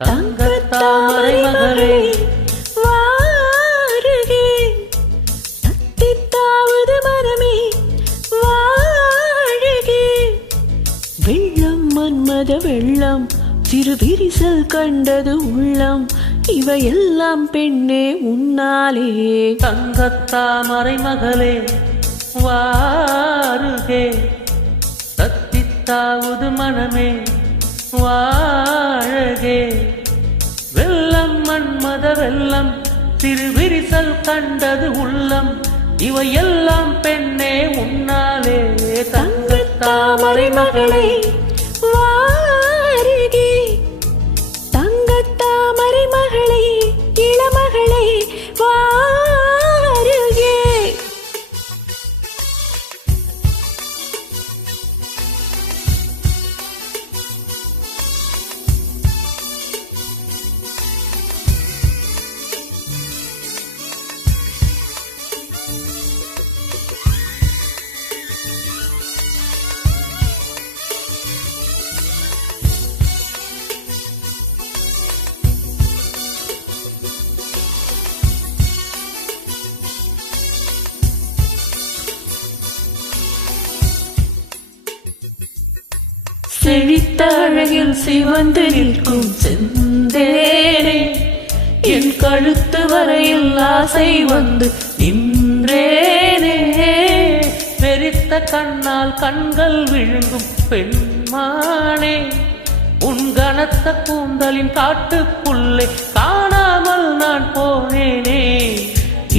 தங்கத்தாமரை மகளே வாருகே, தத்தித்தாவது மரமே வாழுகே. வெள்ளம் மன்மத வெள்ளம், சிறு விரிசல் கண்டது உள்ளம், இவையெல்லாம் பெண்ணே உன்னாலே. தங்கத்தாமரை மகளே வாருகே, தத்தித்தாவது மனமே வாழகே. வெள்ளம் மன்மத வெள்ளம், சிறு விரிசல் கண்டது உள்ளம், இவையெல்லாம் பெண்ணே உன்னாலே. தங்கத்தாமரை மகளே வாருகே, தங்கத்தாமரை மகளே இளமகளே வாருகே. செழித்த அழகில் சிவந்து நிற்கும் செந்தேனே, என் கழுத்து வரையில் ஆசை வந்து நின்றேனே. வெறித்த கண்ணால் கண்கள் விழுங்கும் பெண்மானே, உன் கனத்த கூந்தலின் காட்டுக்குள்ளே காணாமல் நான் போனேனே.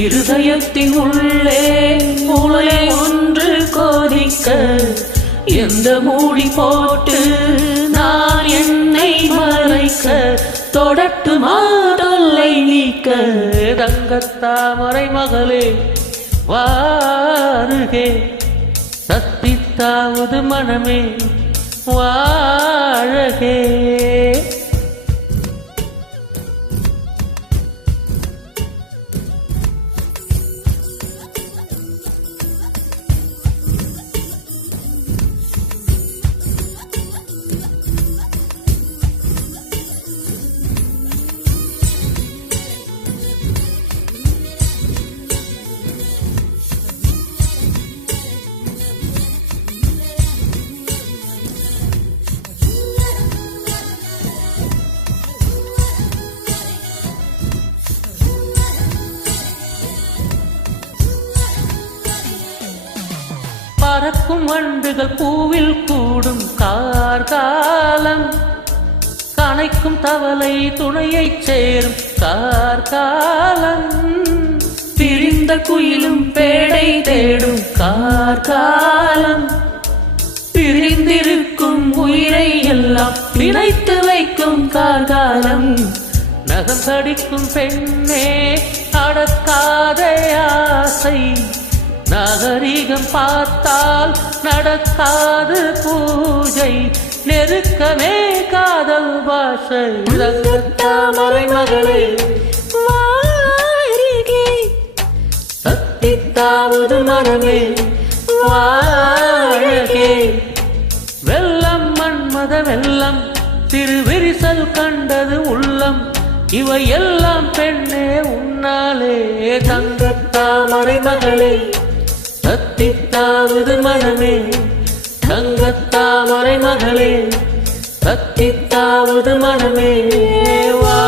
இருதயத்தின் உள்ளே மூளை ஒன்று கோதிக்க, எந்த மூடி போட்டு நான் என்னை மறைக்க, தொடட்டுமா தொல்லை நீக்க. தங்கத்தாமரை மகளே வாருகே, தத்தித்தாவது மனமே வாழகே. பறக்கும் வண்டுகள் பூவில் கூடும் கார்காலம், கனைக்கும் தவளை துணையை சேரும் கார்காலம், பிரிந்த குயிலும் பேடை தேடும் கார்காலம், பிரிந்திருக்கும் உயிரை எல்லாம் பிணைத்து வைக்கும் கார்காலம். நகம் கடிக்கும் பெண்ணே அடக்காத ஆசை, நாகரீகம் பார்த்தால் நடக்காது பூஜை, நெருக்கமே காதல் பாஷை. தங்கத்தாமரை மகளே வாருகே, தத்தித்தாவது மனமே வாழகே. வெள்ளம் மன்மத வெள்ளம், சிறு விரிசல் கண்டது உள்ளம், இவையெல்லாம் பெண்ணே உன்னாலே. தங்கத்தாமரை மகளே தத்தித்தாவது மனமே, தங்கத்தாமரை மகளே தத்தித்தாவது மனமே வா.